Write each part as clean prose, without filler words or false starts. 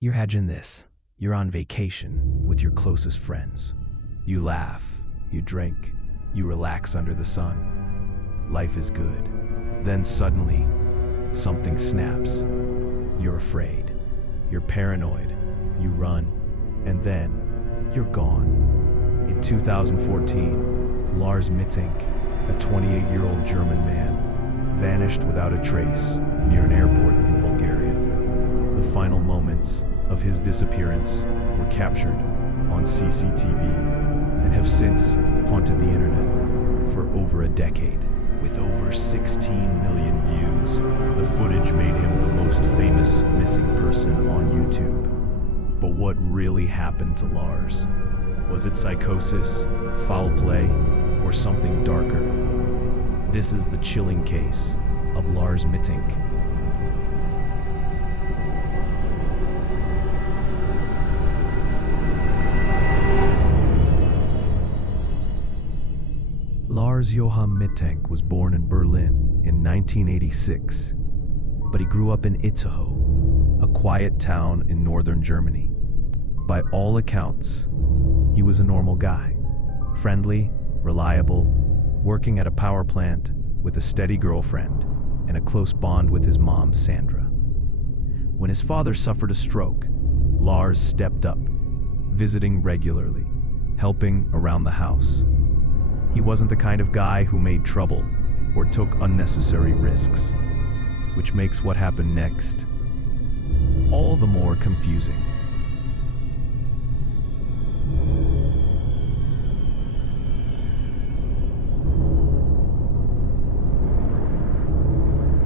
You imagine this. You're on vacation with your closest friends. You laugh, you drink, you relax under the sun. Life is good. Then suddenly, something snaps. You're afraid. You're paranoid. You run. And then, you're gone. In 2014, Lars Mittank, a 28-year-old German man, vanished without a trace near an airport in Bulgaria. The final moments of his disappearance were captured on CCTV and have since haunted the internet for over a decade. With over 16 million views, the footage made him the most famous missing person on YouTube. But what really happened to Lars? Was it psychosis, foul play, or something darker? This is the chilling case of Lars Mittank. Lars Johann Mittank was born in Berlin in 1986, but he grew up in Itzehoe, a quiet town in northern Germany. By all accounts, he was a normal guy, friendly, reliable, working at a power plant with a steady girlfriend and a close bond with his mom, Sandra. When his father suffered a stroke, Lars stepped up, visiting regularly, helping around the house. He wasn't the kind of guy who made trouble or took unnecessary risks, which makes what happened next all the more confusing.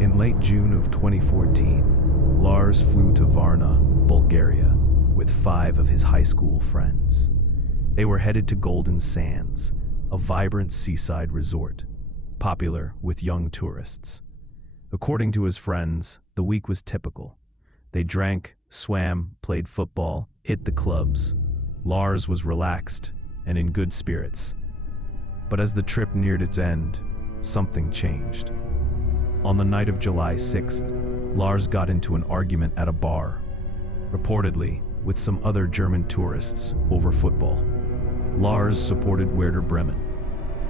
In late June of 2014, Lars flew to Varna, Bulgaria, with 5 of his high school friends. They were headed to Golden Sands, a vibrant seaside resort, popular with young tourists. According to his friends, the week was typical. They drank, swam, played football, hit the clubs. Lars was relaxed and in good spirits. But as the trip neared its end, something changed. On the night of July 6th, Lars got into an argument at a bar, reportedly with some other German tourists over football. Lars supported Werder Bremen.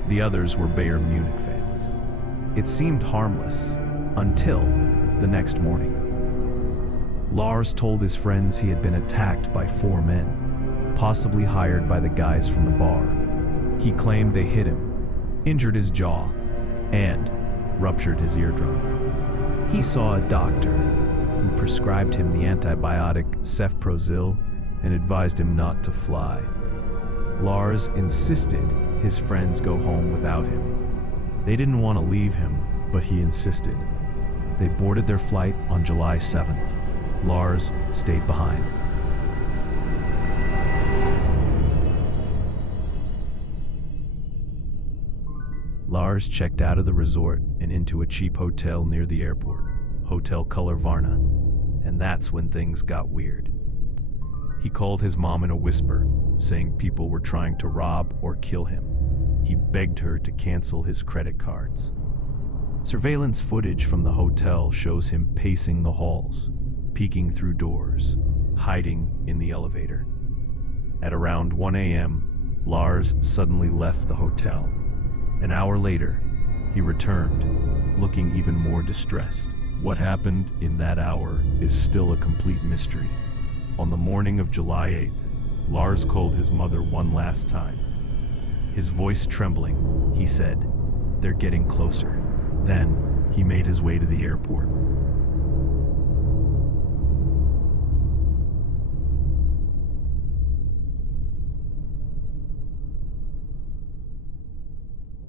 The others were Bayern Munich fans. It seemed harmless until the next morning. Lars told his friends he had been attacked by 4 men, possibly hired by the guys from the bar. He claimed they hit him, injured his jaw, and ruptured his eardrum. He saw a doctor who prescribed him the antibiotic cefprozil and advised him not to fly. Lars insisted his friends go home without him. They didn't want to leave him, but he insisted. They boarded their flight on July 7th. Lars stayed behind. Lars checked out of the resort and into a cheap hotel near the airport, Hotel Color Varna, and that's when things got weird. He called his mom in a whisper, saying people were trying to rob or kill him. He begged her to cancel his credit cards. Surveillance footage from the hotel shows him pacing the halls, peeking through doors, hiding in the elevator. At around 1 a.m., Lars suddenly left the hotel. An hour later, he returned, looking even more distressed. What happened in that hour is still a complete mystery. On the morning of July 8th, Lars called his mother one last time. His voice trembling, he said, "They're getting closer." Then, he made his way to the airport.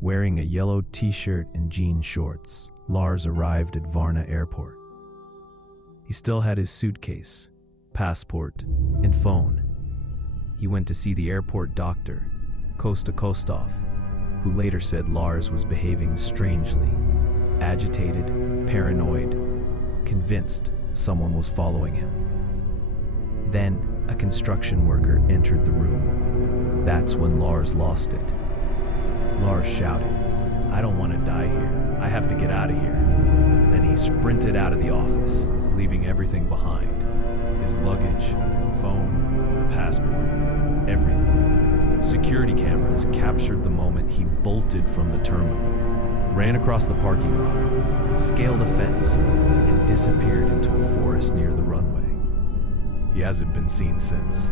Wearing a yellow t-shirt and jean shorts, Lars arrived at Varna Airport. He still had his suitcase, passport, and phone. He went to see the airport doctor, Kosta Kostov, who later said Lars was behaving strangely, agitated, paranoid, convinced someone was following him. Then, a construction worker entered the room. That's when Lars lost it. Lars shouted, "I don't want to die here. I have to get out of here." Then he sprinted out of the office, leaving everything behind. His luggage, Phone, passport, everything. Security cameras captured the moment he bolted from the terminal, ran across the parking lot, scaled a fence, and disappeared into a forest near the runway. He hasn't been seen since.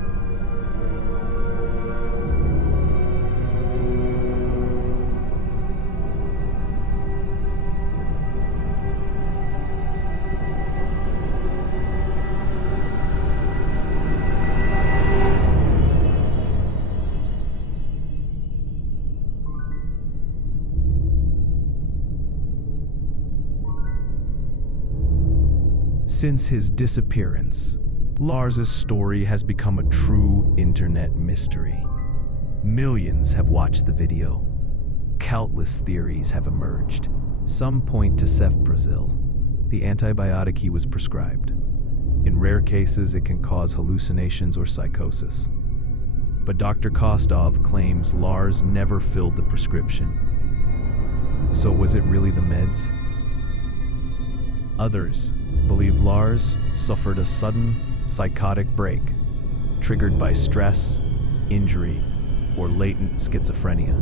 Since his disappearance, Lars's story has become a true internet mystery. Millions have watched the video. Countless theories have emerged. Some point to cefprozil, the antibiotic he was prescribed. In rare cases, it can cause hallucinations or psychosis. But Dr. Kostov claims Lars never filled the prescription. So was it really the meds? Others believe Lars suffered a sudden psychotic break, triggered by stress, injury, or latent schizophrenia.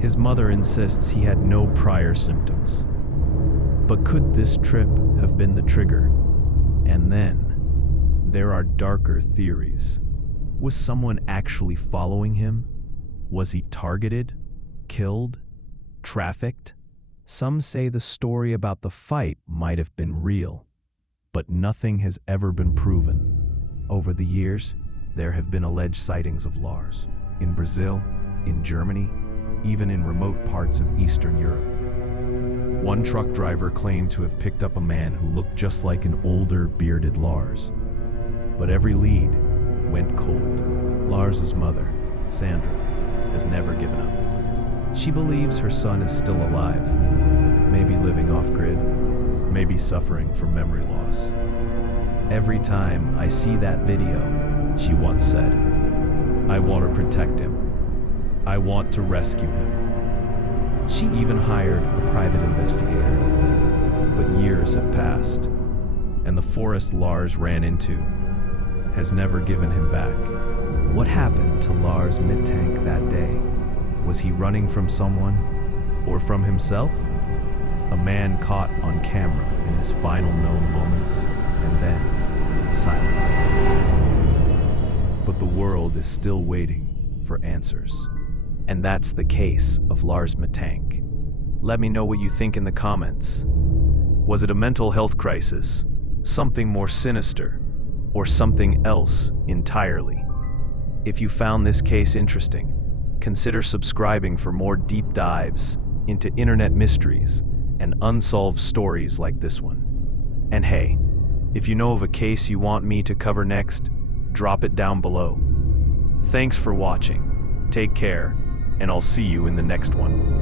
His mother insists he had no prior symptoms. But could this trip have been the trigger? And then, there are darker theories. Was someone actually following him? Was he targeted, killed, trafficked? Some say the story about the fight might have been real, but nothing has ever been proven. Over the years, there have been alleged sightings of Lars in Brazil, in Germany, even in remote parts of Eastern Europe. One truck driver claimed to have picked up a man who looked just like an older, bearded Lars. But every lead went cold. Lars's mother, Sandra, has never given up. She believes her son is still alive, maybe living off-grid, maybe suffering from memory loss. Every time I see that video, she once said, I want to protect him. I want to rescue him. She even hired a private investigator. But years have passed, and the forest Lars ran into has never given him back. What happened to Lars Mittank that day? Was he running from someone, or from himself? A man caught on camera in his final known moments, and then silence. But the world is still waiting for answers. And that's the case of Lars Mittank. Let me know what you think in the comments. Was it a mental health crisis, something more sinister, or something else entirely? If you found this case interesting, consider subscribing for more deep dives into internet mysteries and unsolved stories like this one. And hey, if you know of a case you want me to cover next, drop it down below. Thanks for watching. Take care, and I'll see you in the next one.